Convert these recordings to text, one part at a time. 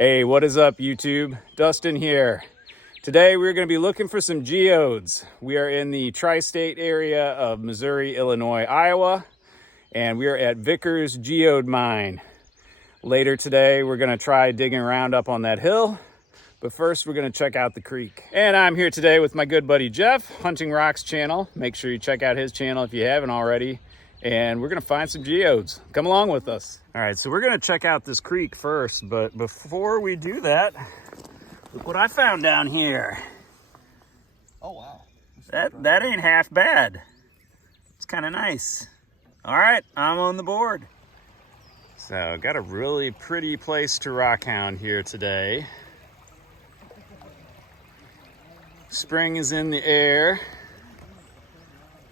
Hey, what is up, YouTube? Dustin here. Today we're going to be looking for some geodes. We are in the tri-state area of Missouri, Illinois, Iowa, and we are at Vickers Geode Mine. Later today we're going to try digging around up on that hill, but first we're going to check out the creek. And I'm here today with my good buddy Jeff, Hunting Rocks channel. Make sure you check out his channel if you haven't already. And we're gonna find some geodes. Come along with us. All right, so we're gonna check out this creek first, but before we do that, look what I found down here. Oh, wow. That ain't half bad. It's kind of nice. All right, I'm on the board. So got a really pretty place to rock hound here today. Spring is in the air.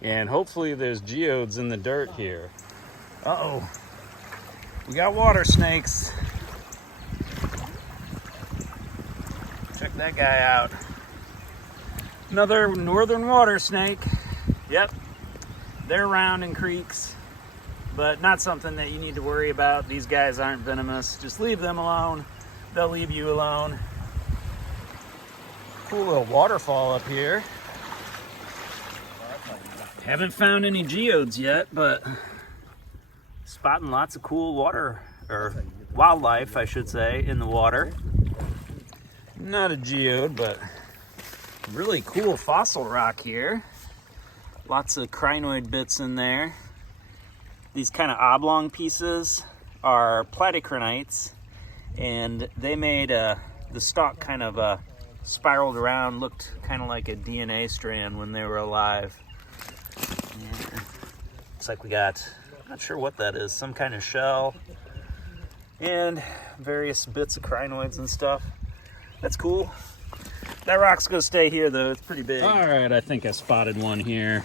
And hopefully there's geodes in the dirt here. Uh-oh. We got water snakes. Check that guy out. Another northern water snake. Yep. They're around in creeks, but not something that you need to worry about. These guys aren't venomous. Just leave them alone. They'll leave you alone. Cool little waterfall up here. Haven't found any geodes yet, but spotting lots of cool water, or wildlife, I should say, in the water. Not a geode, but really cool fossil rock here. Lots of crinoid bits in there. These kind of oblong pieces are platycrinites, and they made the stalk kind of spiraled around, looked kind of like a DNA strand when they were alive. Yeah. Looks like we got, not sure what that is, some kind of shell and various bits of crinoids and stuff. That's cool. That rock's gonna stay here though, it's pretty big. All right, I think I spotted one here.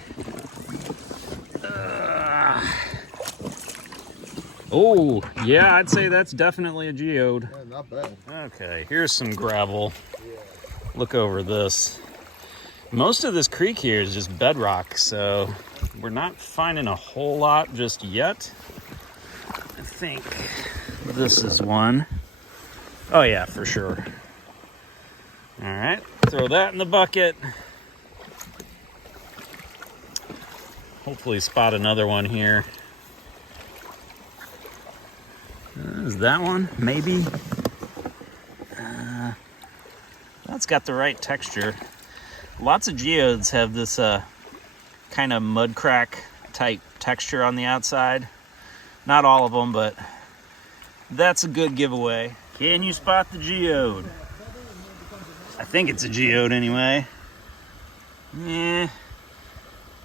Oh, yeah, I'd say that's definitely a geode. Yeah, not bad. Okay, here's some gravel. Look over this. Most of this creek here is just bedrock, so we're not finding a whole lot just yet. I think this is one. Oh yeah, for sure. All right, throw that in the bucket. Hopefully spot another one here. Is that one? Maybe. That's got the right texture. Lots of geodes have this kind of mud crack type texture on the outside. Not all of them, but that's a good giveaway. Can you spot the geode? I think it's a geode anyway. Yeah,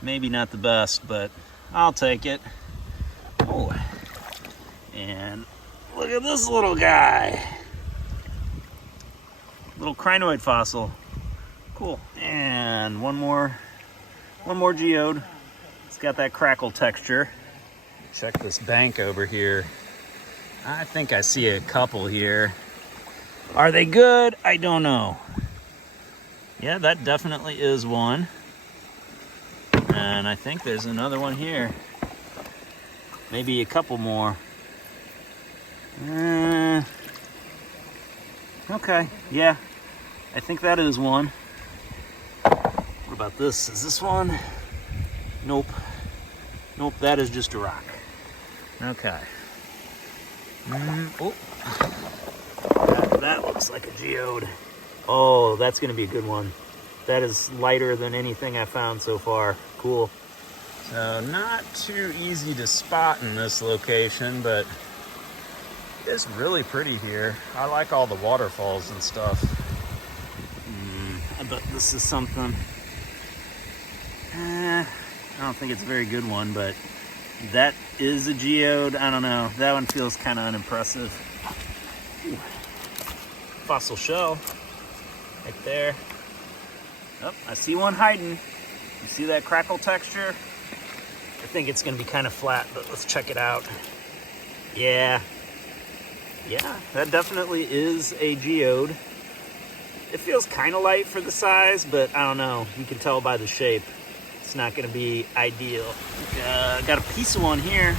maybe not the best, but I'll take it. Oh, and look at this little guy. Little crinoid fossil. Cool. And one more geode. It's got that crackle texture. Check this bank over here. I think I see a couple here. Are they good? I don't know. Yeah, that definitely is one. And I think there's another one here. Maybe a couple more. Okay, yeah. I think that is one. What about this? Is this one? Nope. Nope, that is just a rock. Okay. Oh. That looks like a geode. Oh, that's gonna be a good one. That is lighter than anything I found so far. Cool. So not too easy to spot in this location, but it's really pretty here. I like all the waterfalls and stuff. I bet this is something. I don't think it's a very good one, but that is a geode. I don't know. That one feels kind of unimpressive. Ooh. Fossil shell right there. Oh, I see one hiding. You see that crackle texture? I think it's going to be kind of flat, but let's check it out. Yeah, that definitely is a geode. It feels kind of light for the size, but I don't know. You can tell by the shape. It's not going to be ideal. Got a piece of one here.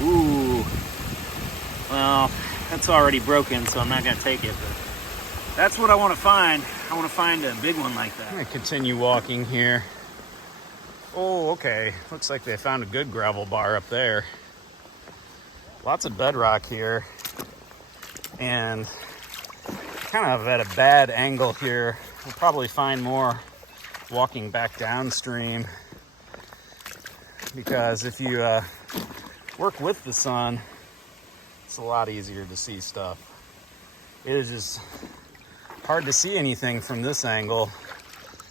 Ooh. Well, That's already broken, so I'm not gonna take it, but that's what I want to find. I want to find a big one like that. I'm gonna continue walking here. Oh, okay. Looks like they found a good gravel bar up there. Lots of bedrock here. And kind of at a bad angle here. We'll probably find more walking back downstream. Because if you work with the sun, it's a lot easier to see stuff. It is just hard to see anything from this angle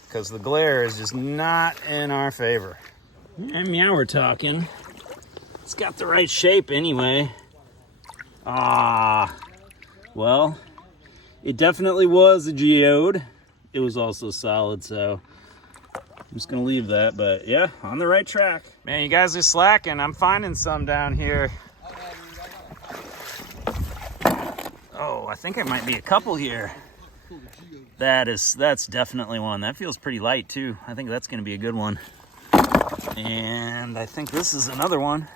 because the glare is just not in our favor. And meow, we're talking. It's got the right shape anyway. Well, it definitely was a geode. It was also solid, so I'm just gonna leave that, but yeah, on the right track. Man, you guys are slacking. I'm finding some down here. Oh, I think there might be a couple here. That's definitely one. That feels pretty light too. I think that's gonna be a good one. And I think this is another one.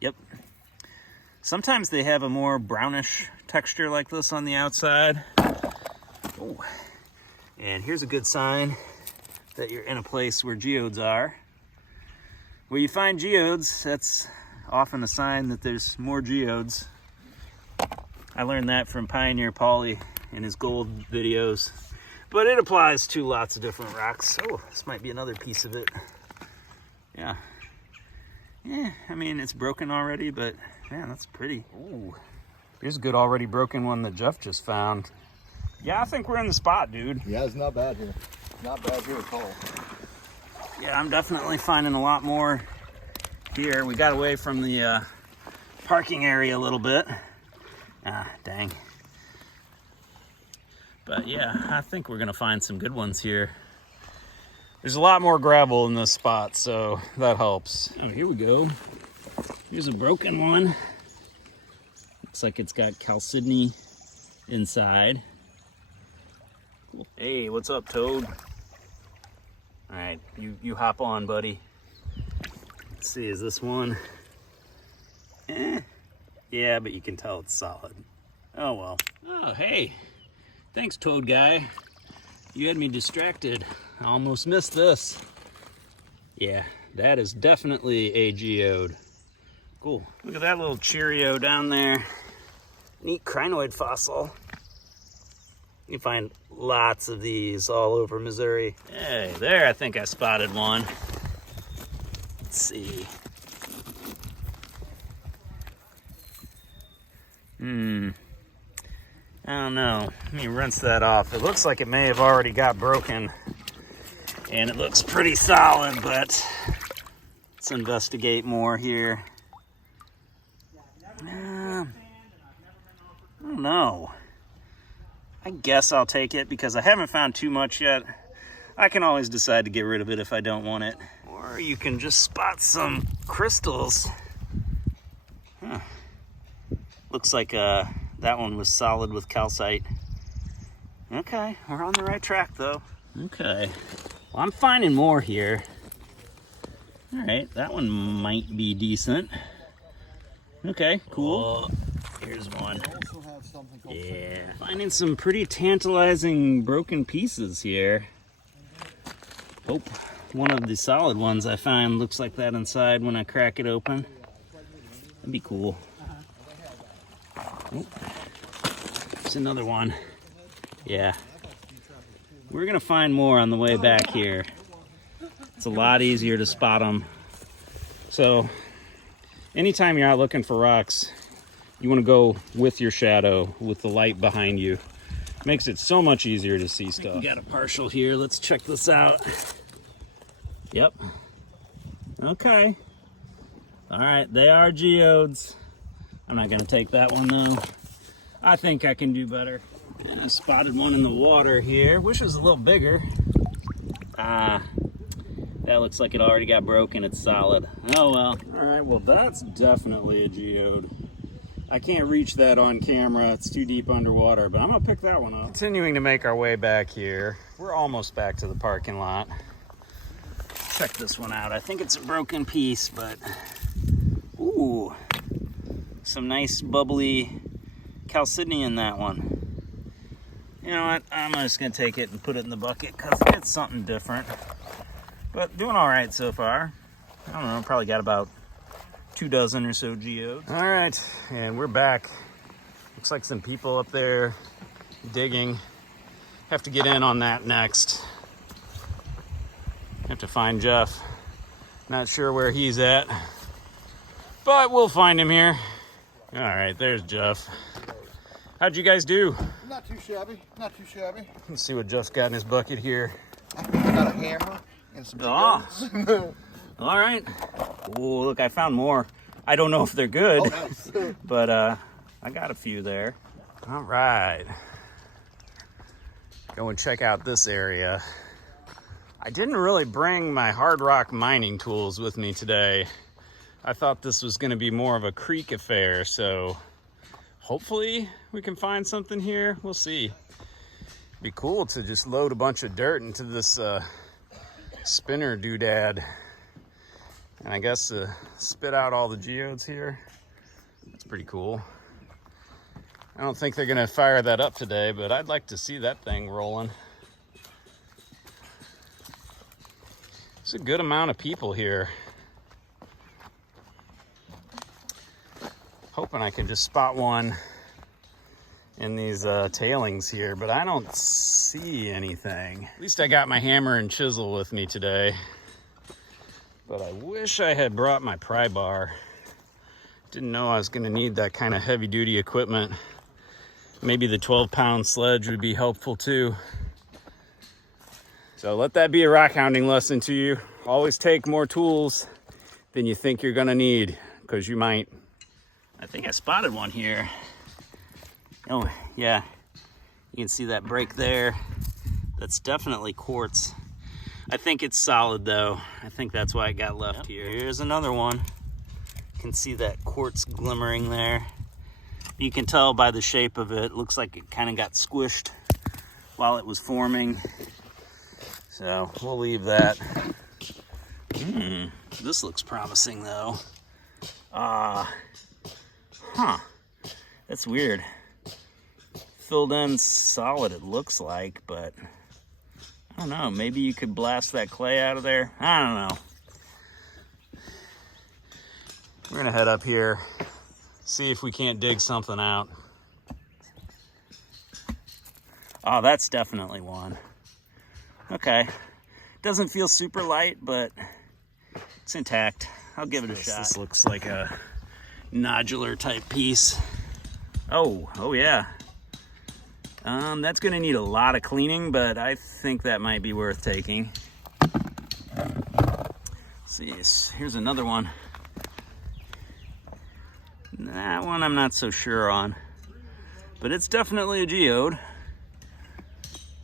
Yep. Sometimes they have a more brownish texture like this on the outside. Oh. And here's a good sign that you're in a place where geodes are. Where you find geodes, that's often a sign that there's more geodes. I learned that from Pioneer Pauly in his gold videos. But it applies to lots of different rocks. Oh, this might be another piece of it. Yeah. Yeah, I mean, it's broken already, but man, that's pretty. Ooh. Here's a good already broken one that Jeff just found. Yeah, I think we're in the spot, dude. Yeah, it's not bad here. Not bad here at all. Yeah, I'm definitely finding a lot more here. We got away from the parking area a little bit. Ah, dang. But yeah, I think we're gonna find some good ones here. There's a lot more gravel in this spot, so that helps. Oh, here we go. Here's a broken one. Looks like it's got chalcedony inside. Cool. Hey, what's up, Toad? All right, you hop on, buddy. Let's see, is this one? Yeah, but you can tell it's solid. Oh, well. Oh, hey. Thanks, Toad guy. You had me distracted. I almost missed this. Yeah, that is definitely a geode. Cool. Look at that little Cheerio down there. Neat crinoid fossil. You can find lots of these all over Missouri. Hey, there, I think I spotted one. Let's see. I don't know. Let me rinse that off. It looks like it may have already got broken. And it looks pretty solid, but let's investigate more here. I don't know. I guess I'll take it because I haven't found too much yet. I can always decide to get rid of it if I don't want it. Or you can just spot some crystals. Huh. Looks like that one was solid with calcite. Okay, we're on the right track though. Okay, well, I'm finding more here. All right, that one might be decent. Okay, cool. Here's one. Yeah, finding some pretty tantalizing broken pieces here. Oh, one of the solid ones I find looks like that inside when I crack it open. That'd be cool. Oh, there's another one. Yeah. We're gonna find more on the way back here. It's a lot easier to spot them. So, anytime you're out looking for rocks, you want to go with your shadow, with the light behind you. Makes it so much easier to see stuff. We got a partial here. Let's check this out. Yep. Okay. All right, they are geodes. I'm not going to take that one, though. I think I can do better. And I spotted one in the water here. Wish it was a little bigger. That looks like it already got broken. It's solid. Oh, well. All right, well, that's definitely a geode. I can't reach that on camera. It's too deep underwater, but I'm going to pick that one up. Continuing to make our way back here. We're almost back to the parking lot. Check this one out. I think it's a broken piece, but... Ooh. some nice bubbly chalcedony in that one. You know what? I'm just gonna take it and put it in the bucket because it's something different. But doing all right so far. I don't know, probably got about 2 dozen or so geodes. All right, and we're back. Looks like some people up there digging. Have to get in on that next. Have to find Jeff. Not sure where he's at, but we'll find him here. All right, there's Jeff. How'd you guys do? Not too shabby, not too shabby. Let's see what Jeff's got in his bucket here. I got a hammer and some geodes. All right. Oh, look, I found more. I don't know if they're good, Nice. but I got a few there. All right. Go and check out this area. I didn't really bring my hard rock mining tools with me today. I thought this was going to be more of a creek affair, so hopefully we can find something here. We'll see. It'd be cool to just load a bunch of dirt into this spinner doodad, and I guess spit out all the geodes here. That's pretty cool. I don't think they're going to fire that up today, but I'd like to see that thing rolling. There's a good amount of people here. Hoping I can just spot one in these tailings here, but I don't see anything. At least I got my hammer and chisel with me today. But I wish I had brought my pry bar. Didn't know I was gonna need that kind of heavy duty equipment. Maybe the 12-pound sledge would be helpful too. So let that be a rock hounding lesson to you. Always take more tools than you think you're gonna need, because you might. I think I spotted one here. Oh, yeah. You can see that break there. That's definitely quartz. I think it's solid though. I think that's why it got left here. Here's another one. You can see that quartz glimmering there. You can tell by the shape of it. Looks like it kind of got squished while it was forming. So we'll leave that. This looks promising though. That's weird. Filled in solid it looks like, but I don't know. Maybe you could blast that clay out of there. I don't know. We're gonna head up here, see if we can't dig something out. Oh, that's definitely one. Okay. Doesn't feel super light, but it's intact. I'll give it a shot. This looks like a nodular type piece. Oh yeah. That's gonna need a lot of cleaning, but I think that might be worth taking. Let's see, here's another one. That one I'm not so sure on, but it's definitely a geode.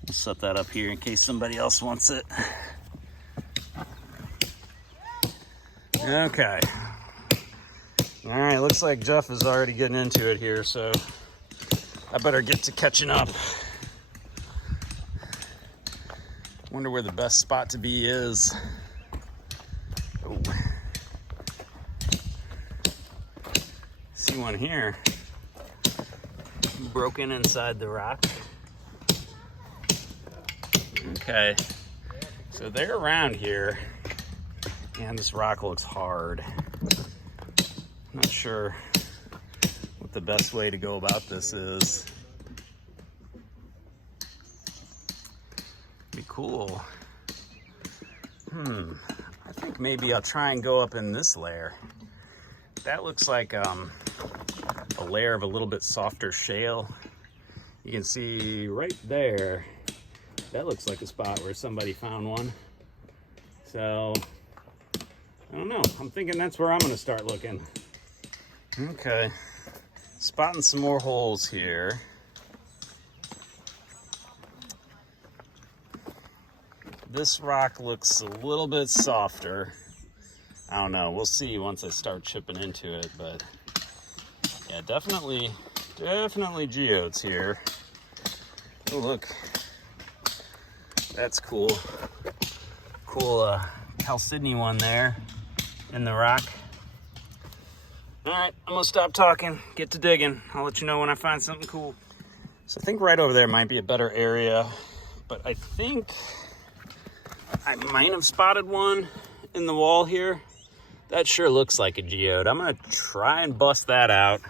I'll set that up here in case somebody else wants it. Okay. All right, looks like Jeff is already getting into it here, so I better get to catching up. Wonder where the best spot to be is. Oh. See one here. Broken inside the rock. Okay, so they're around here, and this rock looks hard. Not sure what the best way to go about this is. Be cool. I think maybe I'll try and go up in this layer. That looks like a layer of a little bit softer shale. You can see right there. That looks like a spot where somebody found one. So, I don't know. I'm thinking that's where I'm gonna start looking. Okay, spotting some more holes here. This rock looks a little bit softer. I don't know, we'll see once I start chipping into it, but yeah, definitely geodes here. Oh, look. That's cool. Cool chalcedony one there in the rock. All right, I'm gonna stop talking, get to digging. I'll let you know when I find something cool. So I think right over there might be a better area, but I think I might have spotted one in the wall here. That sure looks like a geode. I'm gonna try and bust that out,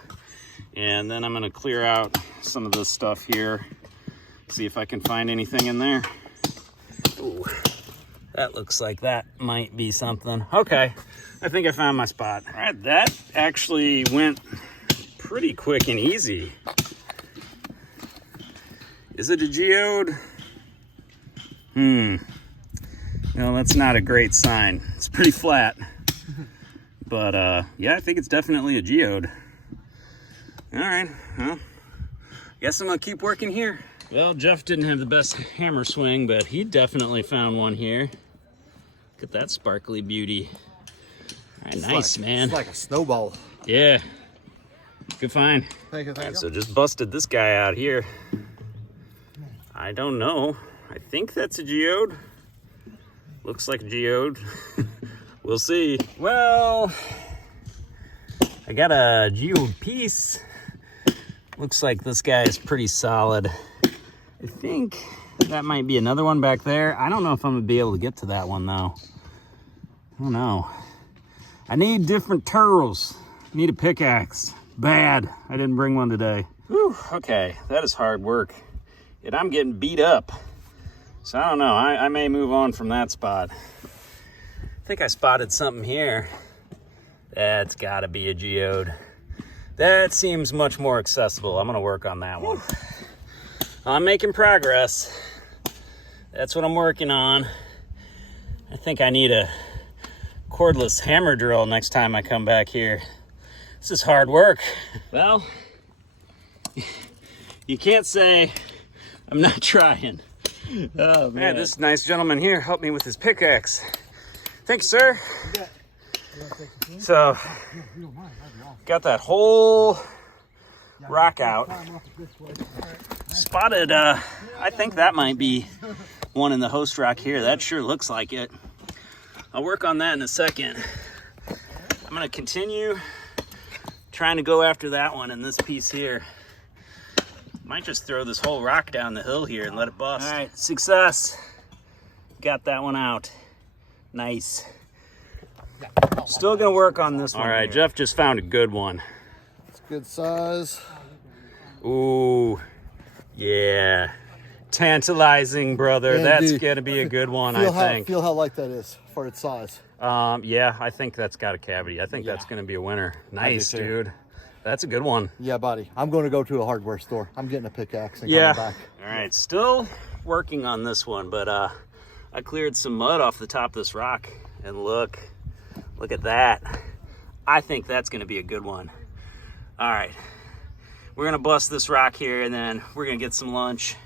and then I'm gonna clear out some of this stuff here, see if I can find anything in there. Ooh, that looks like that might be something. Okay, I think I found my spot. All right, that actually went pretty quick and easy. Is it a geode? No, that's not a great sign. It's pretty flat. But yeah, I think it's definitely a geode. All right, well, guess I'm gonna keep working here. Well, Jeff didn't have the best hammer swing, but he definitely found one here. Look at that sparkly beauty. All right, nice, man. It's like a snowball. Yeah, good find. Thank you, thank you. So just busted this guy out here. I don't know. I think that's a geode. Looks like a geode. We'll see. Well, I got a geode piece. Looks like this guy is pretty solid. I think that might be another one back there. I don't know if I'm gonna be able to get to that one though. I don't know. I need different tools. Need a pickaxe. Bad. I didn't bring one today. Whew, okay, that is hard work. And I'm getting beat up. So I don't know, I may move on from that spot. I think I spotted something here. That's gotta be a geode. That seems much more accessible. I'm gonna work on that one. I'm making progress. That's what I'm working on. I think I need a cordless hammer drill next time I come back here. This is hard work. Well, you can't say I'm not trying. Oh man, this nice gentleman here helped me with his pickaxe. Thank you, sir. So, got that whole rock out. Spotted, I think that might be one in the host rock here. That sure looks like it. I'll work on that in a second. I'm gonna continue trying to go after that one in this piece here. Might just throw this whole rock down the hill here and let it bust. All right, success. Got that one out. Nice. Still gonna work on this one. All right, Jeff just found a good one. It's good size. Ooh, yeah. Tantalizing, brother. Yeah, that's dude. gonna be a good one, I think. Feel how light that is for its size. Yeah, I think that's got a cavity. I think that's gonna be a winner. Nice, dude. That's a good one. Yeah, buddy. I'm going to go to a hardware store. I'm getting a pickaxe and coming back. All right, still working on this one, but I cleared some mud off the top of this rock, and look at that. I think that's gonna be a good one. All right, we're gonna bust this rock here, and then we're gonna get some lunch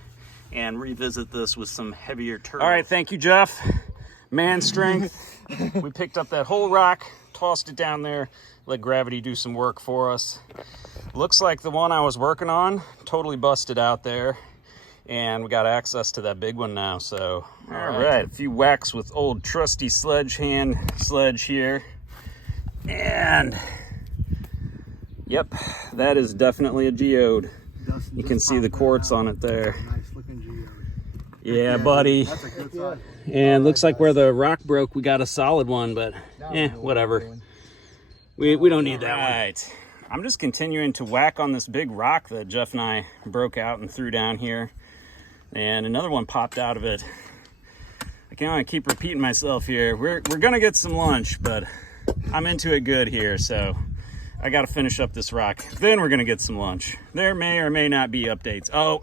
and revisit this with some heavier turtles. All right, thank you, Jeff. Man strength. We picked up that whole rock, tossed it down there, let gravity do some work for us. Looks like the one I was working on totally busted out there, and we got access to that big one now. So all right, a few whacks with old trusty sledge here, and yep, that is definitely a geode. You can see the quartz on it there. Nice looking geode. Yeah, buddy. That's a good size. And looks like where the rock broke, we got a solid one, but whatever. We don't need that one. Right. I'm just continuing to whack on this big rock that Jeff and I broke out and threw down here. And another one popped out of it. I can only keep repeating myself here. We're gonna get some lunch, but I'm into it good here, so I gotta finish up this rock. Then we're gonna get some lunch. There may or may not be updates. Oh,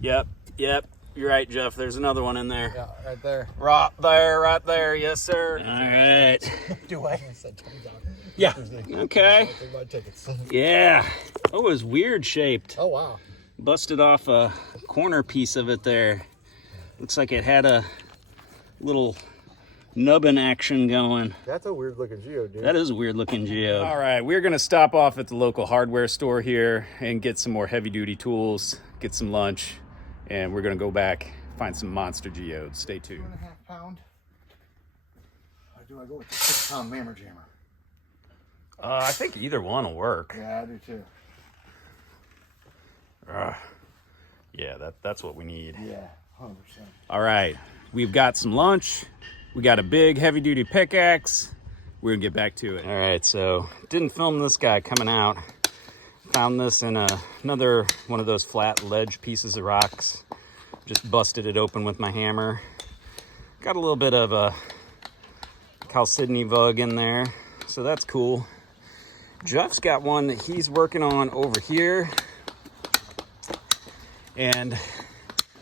yep. You're right, Jeff. There's another one in there. Yeah, right there. Right there. Yes, sir. All right. Do I? Yeah. Okay. Yeah. Oh, it was weird shaped. Oh, wow. Busted off a corner piece of it there. Looks like it had a little nubbin action going. That's a weird looking geode, dude. That is a weird looking geode. All right, we're gonna stop off at the local hardware store here and get some more heavy duty tools, get some lunch, and we're gonna go back, find some monster geodes. Stay tuned. 2.5 pound. Or do I go with the 6 pound mammer jammer? I think either one will work. Yeah, I do too. Yeah, that's what we need. Yeah, 100%. All right, we've got some lunch. We got a big heavy-duty pickaxe. We're gonna get back to it. All right, so didn't film this guy coming out. Found this in another one of those flat ledge pieces of rocks. Just busted it open with my hammer. Got a little bit of a chalcedony vug in there, so that's cool. Jeff's got one that he's working on over here. And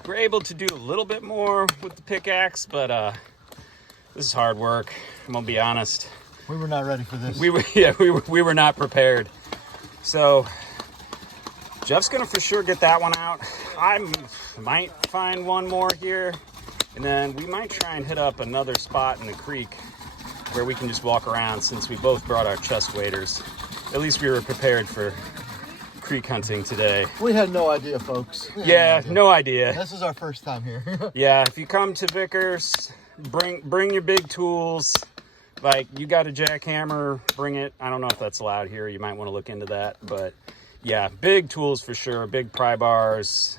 we're able to do a little bit more with the pickaxe, but this is hard work. I'm gonna be honest. We were not ready for this. We were not prepared. So Jeff's gonna for sure get that one out. I might find one more here, and then we might try and hit up another spot in the creek where we can just walk around, since we both brought our chest waders. At least we were prepared for creek hunting today. We had no idea, folks. Yeah, no idea. This is our first time here. Yeah, if you come to Vickers, bring your big tools. Like, you got a jackhammer, bring it. I don't know if that's allowed here. You might want to look into that. But yeah, big tools for sure. Big pry bars,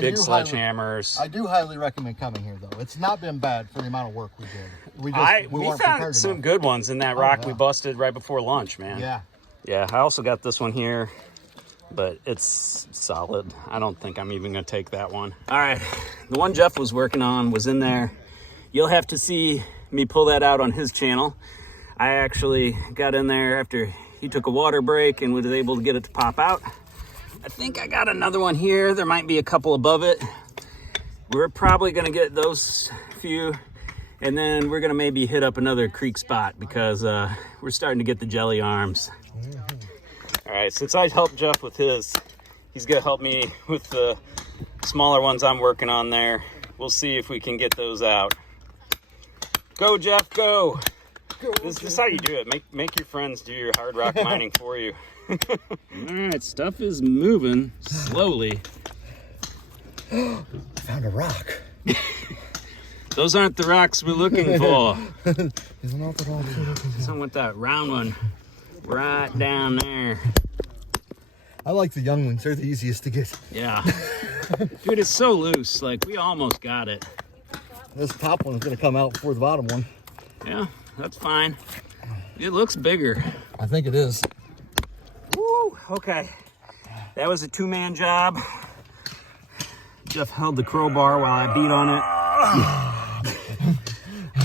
big sledgehammers. I do highly recommend coming here, though. It's not been bad for the amount of work we did. We found some good ones in that rock we busted right before lunch, man. Yeah. Yeah, I also got this one here, but it's solid. I don't think I'm even going to take that one. All right, the one Jeff was working on was in there. You'll have to see me pull that out on his channel. I actually got in there after he took a water break and was able to get it to pop out. I think I got another one here. There might be a couple above it. We're probably going to get those few, and then we're going to maybe hit up another creek spot because we're starting to get the jelly arms. All right, since I helped Jeff with his, he's gonna help me with the smaller ones I'm working on there. We'll see if we can get those out. Go, Jeff, go. This is how you do it. Make your friends do your hard rock mining for you. All right, stuff is moving slowly. Found a rock. Those aren't the rocks we're looking for. Isn't that the rock we're looking for? Something with that round one right down there. I like the young ones. They're the easiest to get. Yeah. Dude, it's so loose. Like, we almost got it. This top one's going to come out before the bottom one. Yeah, that's fine. It looks bigger. I think it is. Woo, okay. That was a two-man job. Jeff held the crowbar while I beat on it.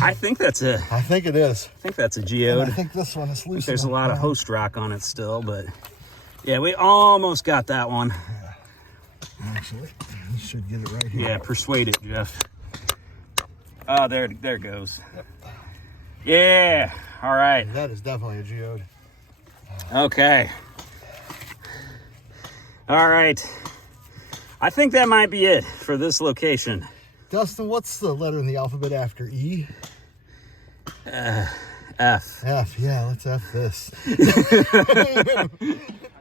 I think that's a... I think it is. I think that's a geode. And I think this one is loose. There's a lot of host rock on it still, but... Yeah, we almost got that one. Yeah. Actually, you should get it right here. Yeah, persuaded, Jeff. Oh, there it goes. Yep. Yeah, all right. That is definitely a geode. Okay. All right. I think that might be it for this location. Dustin, what's the letter in the alphabet after E? F. F, yeah, let's F this.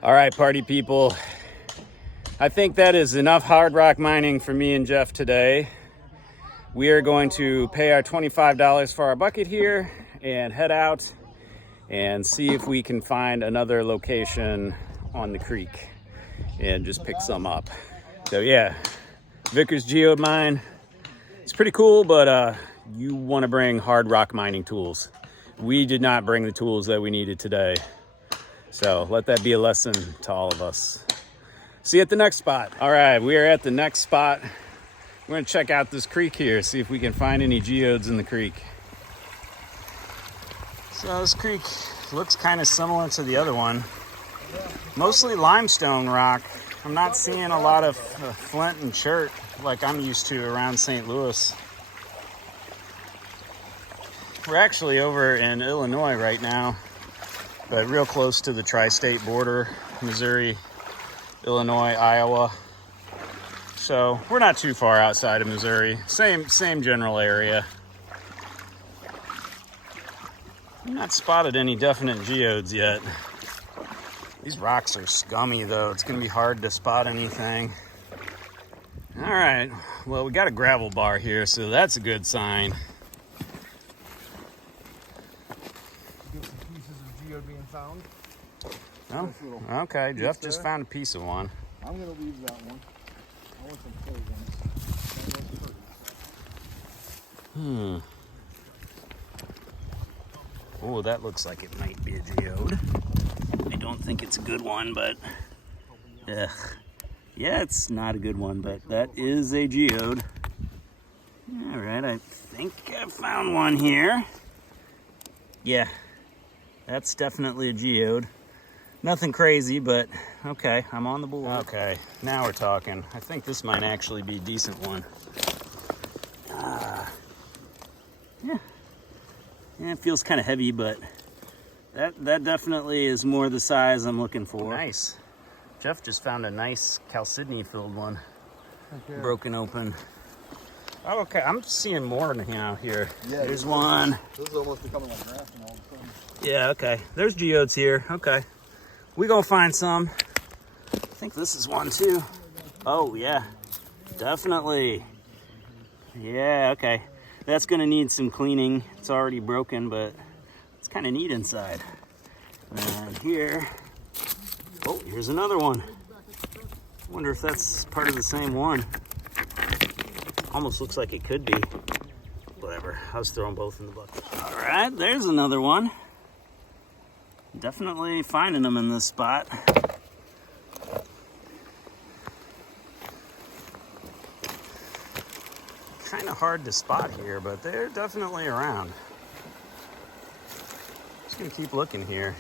All right, party people. I think that is enough hard rock mining for me and Jeff today. We are going to pay our $25 for our bucket here and head out and see if we can find another location on the creek and just pick some up. So yeah, Vickers Geode Mine. It's pretty cool, but you want to bring hard rock mining tools. We did not bring the tools that we needed today. So let that be a lesson to all of us. See you at the next spot. All right, we are at the next spot. We're gonna check out this creek here, see if we can find any geodes in the creek. So this creek looks kind of similar to the other one. Mostly limestone rock. I'm not seeing a lot of flint and chert like I'm used to around St. Louis. We're actually over in Illinois right now, but real close to the tri-state border, Missouri, Illinois, Iowa. So we're not too far outside of Missouri. Same general area. I've not spotted any definite geodes yet. These rocks are scummy though. It's gonna be hard to spot anything. All right, well, we got a gravel bar here, so that's a good sign. Get some pieces of geode being found. Oh, Nice little okay. piece Jeff just there. found a piece of one. I'm gonna leave that one. I want some full ones. That looks pretty. Oh, that looks like it might be a geode. I don't think it's a good one, but ugh. Yeah, it's not a good one, but that is a geode. All right, I think I found one here. Yeah, that's definitely a geode. Nothing crazy, but okay, I'm on the board. Okay, now we're talking. I think this might actually be a decent one. Yeah, it feels kind of heavy, but that definitely is more the size I'm looking for. Nice. Jeff just found a nice chalcedony filled one. Okay. Broken open. Oh, okay, I'm seeing more now here. Yeah, there's one. This is almost becoming like grafting all of a sudden. Yeah, okay. There's geodes here. Okay. We're gonna find some. I think this is one too. Oh, yeah. Definitely. Yeah, okay. That's gonna need some cleaning. It's already broken, but it's kind of neat inside. And here. Oh, here's another one. Wonder if that's part of the same one. Almost looks like it could be. Whatever, I was throwing both in the bucket. All right, there's another one. Definitely finding them in this spot. Kind of hard to spot here, but they're definitely around. Just gonna keep looking here.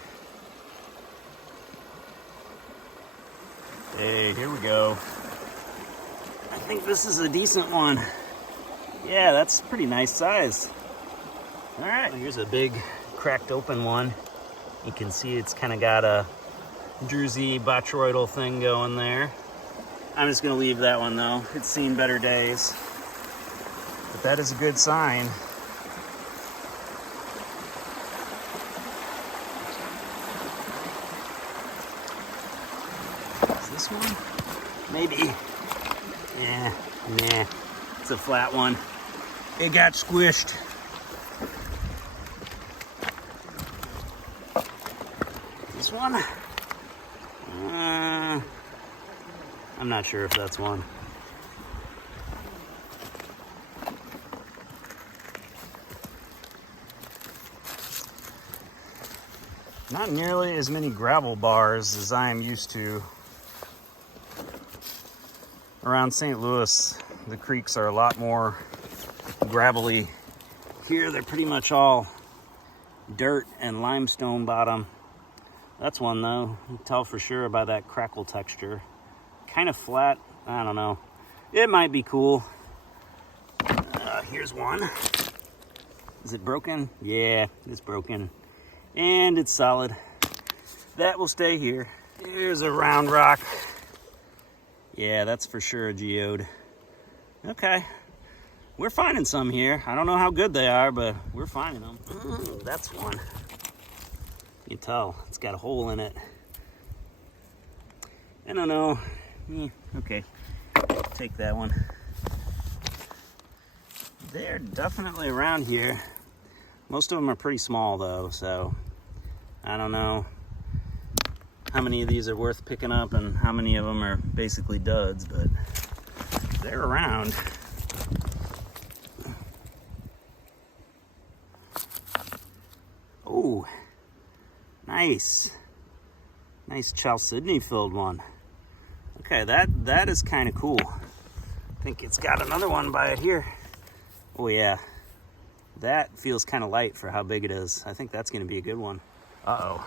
Hey, here we go. I think this is a decent one. Yeah, that's pretty nice size. All right, here's a big cracked open one. You can see it's kind of got a druzy botryoidal thing going there. I'm just gonna leave that one though. It's seen better days. But that is a good sign. Is this one? Maybe. Yeah, nah. It's a flat one. It got squished. This one? I'm not sure if that's one. Not nearly as many gravel bars as I am used to. Around St. Louis, the creeks are a lot more gravelly. Here, they're pretty much all dirt and limestone bottom. That's one though. You can tell for sure by that crackle texture. Kind of flat. I don't know. It might be cool. Here's one. Is it broken? Yeah, it's broken. And it's solid. That will stay here. Here's a round rock. Yeah, that's for sure a geode. Okay. We're finding some here. I don't know how good they are, but we're finding them. That's one. You can tell it's got a hole in it. I don't know. Okay, take that one. They're definitely around here. Most of them are pretty small though, so I don't know how many of these are worth picking up and how many of them are basically duds, but they're around. Oh, nice. Nice chalcedony filled one. Okay, that is kind of cool. I think it's got another one by it here. Oh yeah, that feels kind of light for how big it is. I think that's gonna be a good one. Uh-oh,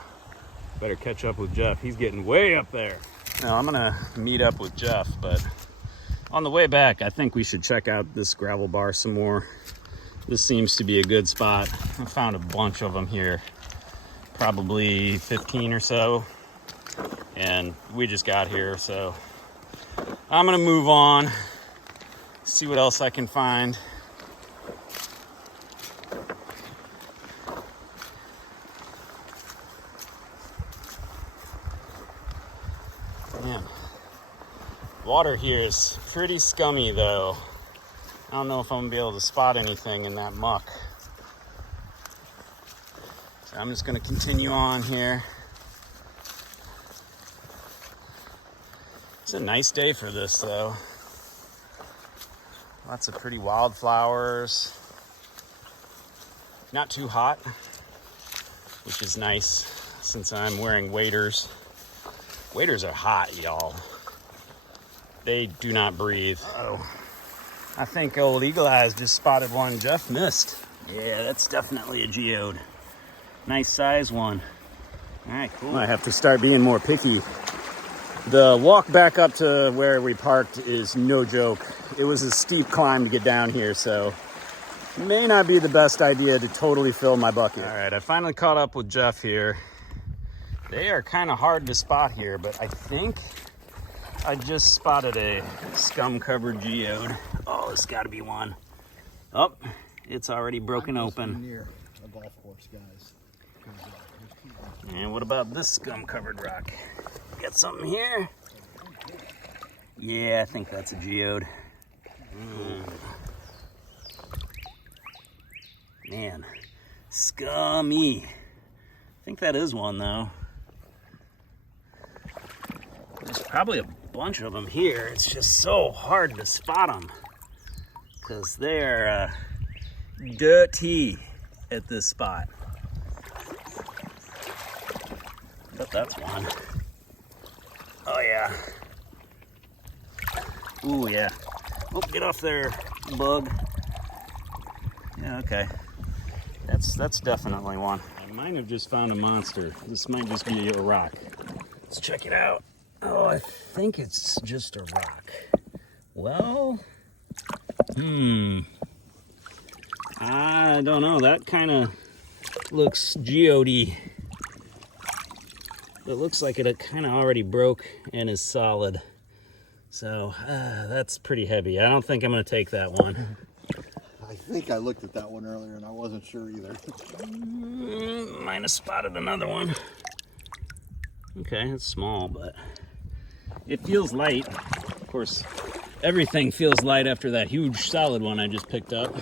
better catch up with Jeff. He's getting way up there. Now I'm gonna meet up with Jeff, but on the way back, I think we should check out this gravel bar some more. This seems to be a good spot. I found a bunch of them here, probably 15 or so. And we just got here, so I'm gonna move on, see what else I can find. Man, water here is pretty scummy though. I don't know if I'm gonna be able to spot anything in that muck. So I'm just gonna continue on here. It's a nice day for this, though. Lots of pretty wildflowers. Not too hot, which is nice since I'm wearing waders. Waders are hot, y'all. They do not breathe. Uh-oh. I think old Eagle Eyes just spotted one Jeff missed. Yeah, that's definitely a geode. Nice size one. All right, cool. I have to start being more picky. The walk back up to where we parked is no joke. It was a steep climb to get down here, so it may not be the best idea to totally fill my bucket. All right, I finally caught up with Jeff here. They are kind of hard to spot here, but I think I just spotted a scum-covered geode. Oh, it's got to be one. Oh, it's already broken open. Near a golf course, guys. And what about this scum-covered rock? Got something here? Yeah, I think that's a geode. Man, scummy. I think that is one, though. There's probably a bunch of them here. It's just so hard to spot them because they're dirty at this spot. But that's one. Oh yeah. Ooh yeah. Oh, get off there, bug. Yeah, okay. That's definitely one. I might have just found a monster. This might just be a rock. Let's check it out. Oh, I think it's just a rock. Well, I don't know. That kind of looks geode-y. It looks like it kind of already broke and is solid. So that's pretty heavy. I don't think I'm going to take that one. I think I looked at that one earlier and I wasn't sure either. Might have spotted another one. Okay, it's small, but it feels light. Of course, everything feels light after that huge solid one I just picked up.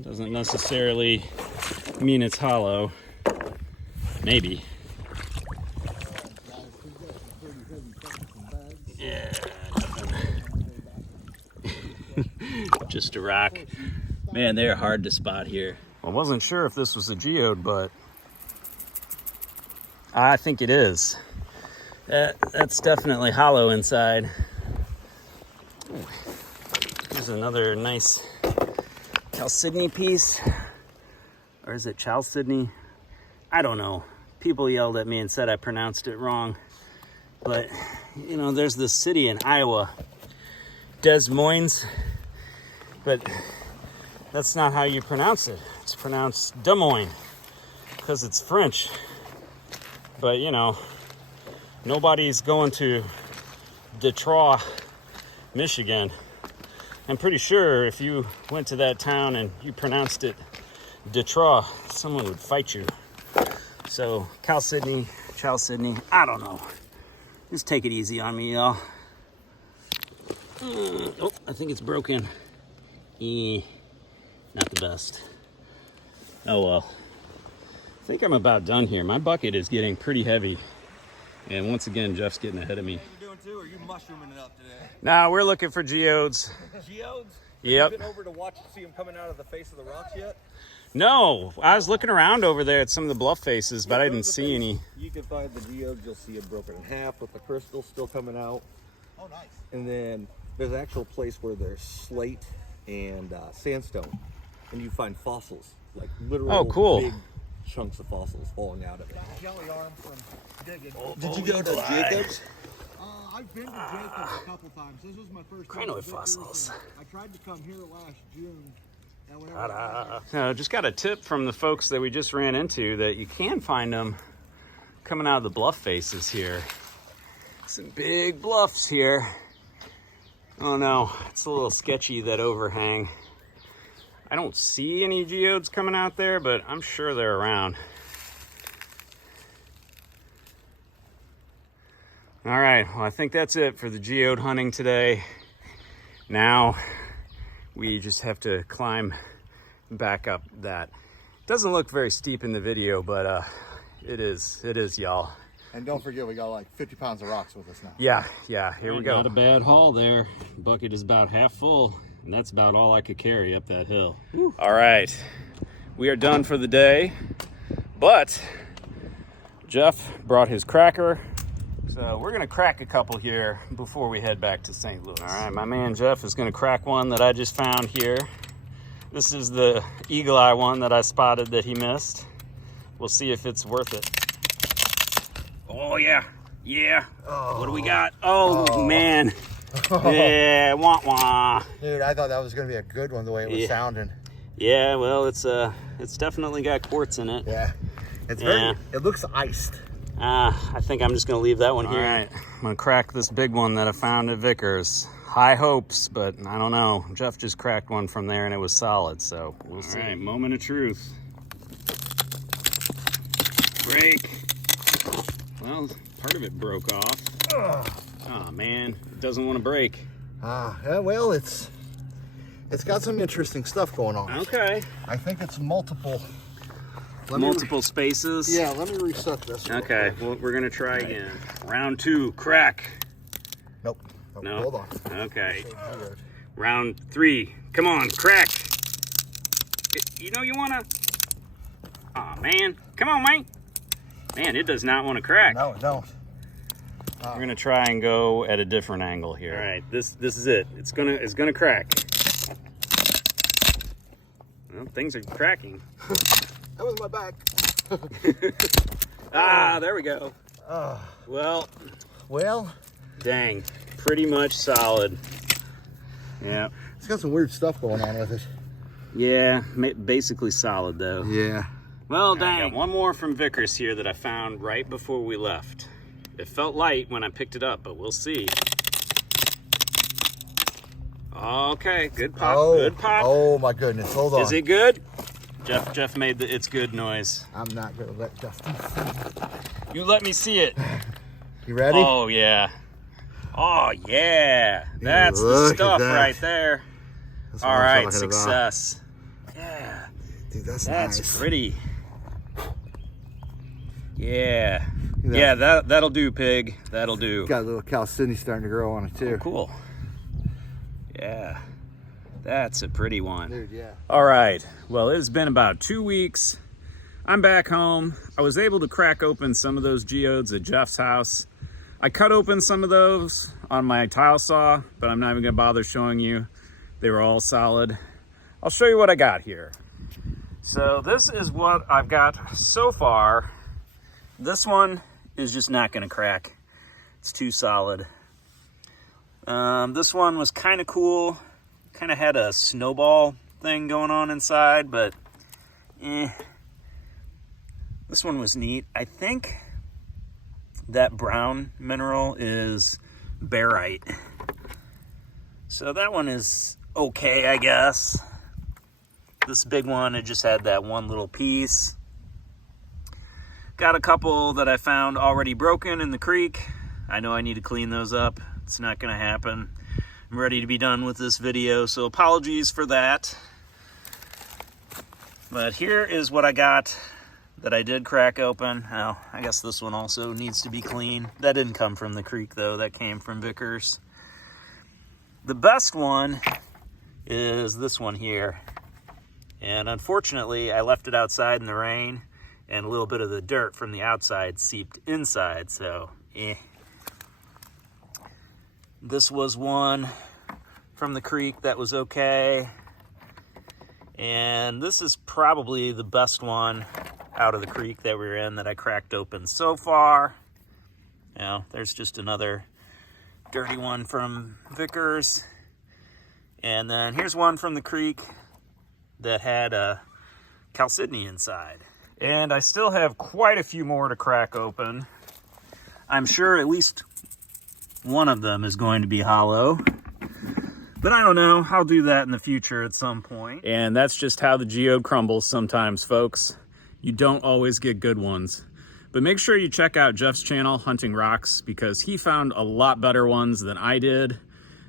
Doesn't necessarily mean it's hollow. Maybe. Yeah, just a rock. Man, they're hard to spot here. I wasn't sure if this was a geode, but I think it is. That's definitely hollow inside. Ooh. Here's another nice chalcedony piece. Or is it chalcedony? I don't know. People yelled at me and said I pronounced it wrong. But, you know, there's this city in Iowa, Des Moines. But that's not how you pronounce it. It's pronounced Des Moines because it's French. But, you know, nobody's going to Detroit, Michigan. I'm pretty sure if you went to that town and you pronounced it Detroit, someone would fight you. So, chalcedony, I don't know. Just take it easy on me, y'all. Oh, I think it's broken. Not the best. Oh well. I think I'm about done here. My bucket is getting pretty heavy. And once again, Jeff's getting ahead of me. What are you doing too, or are you mushrooming it up today? Nah, we're looking for geodes. Geodes? Yep. Have you been over to watch see them coming out of the face of the rocks yet? No, I was looking around over there at some of the bluff faces, but I didn't see any. You can find the geodes. You'll see it broken in half with the crystal still coming out. Oh, nice. And then there's an actual place where there's slate and sandstone, and you find fossils, like literal big chunks of fossils falling out of it. Jelly arm from digging. Did you go to Jacobs? I've been to Jacobs a couple times. This was my first time. Crinoid fossils. I tried to come here last June. Just got a tip from the folks that we just ran into that you can find them coming out of the bluff faces here. Some big bluffs here. Oh no, it's a little sketchy, that overhang. I don't see any geodes coming out there, but I'm sure they're around. All right, well, I think that's it for the geode hunting today. Now we just have to climb back up that. Doesn't look very steep in the video, but it is, y'all. And don't forget, we got like 50 pounds of rocks with us now. Yeah, here we go. Not a bad haul there. Bucket is about half full, and that's about all I could carry up that hill. Whew. All right, we are done for the day, but Jeff brought his cracker, so we're gonna crack a couple here before we head back to St. Louis. All right, my man Jeff is gonna crack one that I just found here. This is the eagle eye one that I spotted that he missed. We'll see if it's worth it. Oh yeah. Oh. What do we got? Oh. Man. Yeah, wah. Dude, I thought that was gonna be a good one the way it was sounding. Yeah, well, it's definitely got quartz in it. Yeah, it's very. It looks iced. I think I'm just gonna leave that one here. All right, I'm gonna crack this big one that I found at Vickers. High hopes, but I don't know. Jeff just cracked one from there and it was solid, so we'll see. All right, moment of truth. Break. Well, part of it broke off. Oh man, it doesn't want to break. Yeah, well, it's got some interesting stuff going on. Okay. I think it's multiple Spaces. Yeah, let me reset this. Okay, well, we're gonna try again. Round 2, crack. Nope. No. Hold on. Okay. Round 3. Come on, crack. You know you wanna. Aw, man. Come on, man. Man, it does not want to crack. No, it don't. We're gonna try and go at a different angle here. All right, this is it. It's gonna crack. Well, things are cracking. That was my back. There we go. Well, dang, pretty much solid. Yeah. It's got some weird stuff going on with it. Yeah, basically solid though. Yeah. Well, dang. I got one more from Vickers here that I found right before we left. It felt light when I picked it up, but we'll see. Okay, good pop, good pop. Oh my goodness, hold on. Is it good? Jeff made the it's good noise. I'm not gonna let Justin. You let me see it. You ready? Oh yeah. Oh yeah. That's the stuff right there. All right, success. Yeah. Dude, that's nice. Pretty. Yeah. Yeah, that'll do, pig. That'll do. Got a little chalcedony starting to grow on it too. Oh, cool. Yeah. That's a pretty one. Dude, yeah. All right. Well, it's been about 2 weeks. I'm back home. I was able to crack open some of those geodes at Jeff's house. I cut open some of those on my tile saw, but I'm not even gonna bother showing you. They were all solid. I'll show you what I got here. So this is what I've got so far. This one is just not gonna crack. It's too solid. This one was kind of cool. Kind of had a snowball thing going on inside, but this one was neat. I think that brown mineral is barite. So that one is okay, I guess. This big one, it just had that one little piece. Got a couple that I found already broken in the creek. I know I need to clean those up. It's not gonna happen. I'm ready to be done with this video, so apologies for that. But here is what I got that I did crack open. Oh, I guess this one also needs to be clean. That didn't come from the creek though, that came from Vickers. The best one is this one here. And unfortunately, I left it outside in the rain and a little bit of the dirt from the outside seeped inside, so This was one from the creek that was okay. And this is probably the best one out of the creek that we were in that I cracked open so far. You know, there's just another dirty one from Vickers. And then here's one from the creek that had a chalcedony inside. And I still have quite a few more to crack open. I'm sure at least one of them is going to be hollow. But I don't know, I'll do that in the future at some point. And that's just how the geode crumbles sometimes, folks. You don't always get good ones. But make sure you check out Jeff's channel, Hunting Rocks, because he found a lot better ones than I did.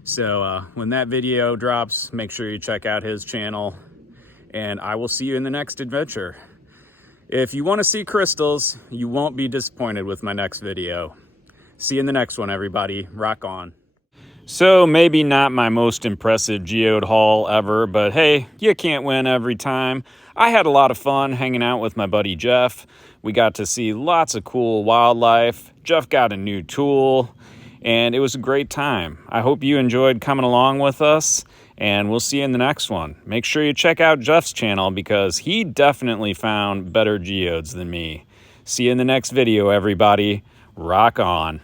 So when that video drops, make sure you check out his channel. And I will see you in the next adventure. If you want to see crystals, you won't be disappointed with my next video. See you in the next one, everybody. Rock on. So maybe not my most impressive geode haul ever, but hey, you can't win every time. I had a lot of fun hanging out with my buddy Jeff. We got to see lots of cool wildlife. Jeff got a new tool, and it was a great time. I hope you enjoyed coming along with us, and we'll see you in the next one. Make sure you check out Jeff's channel because he definitely found better geodes than me. See you in the next video, everybody. Rock on.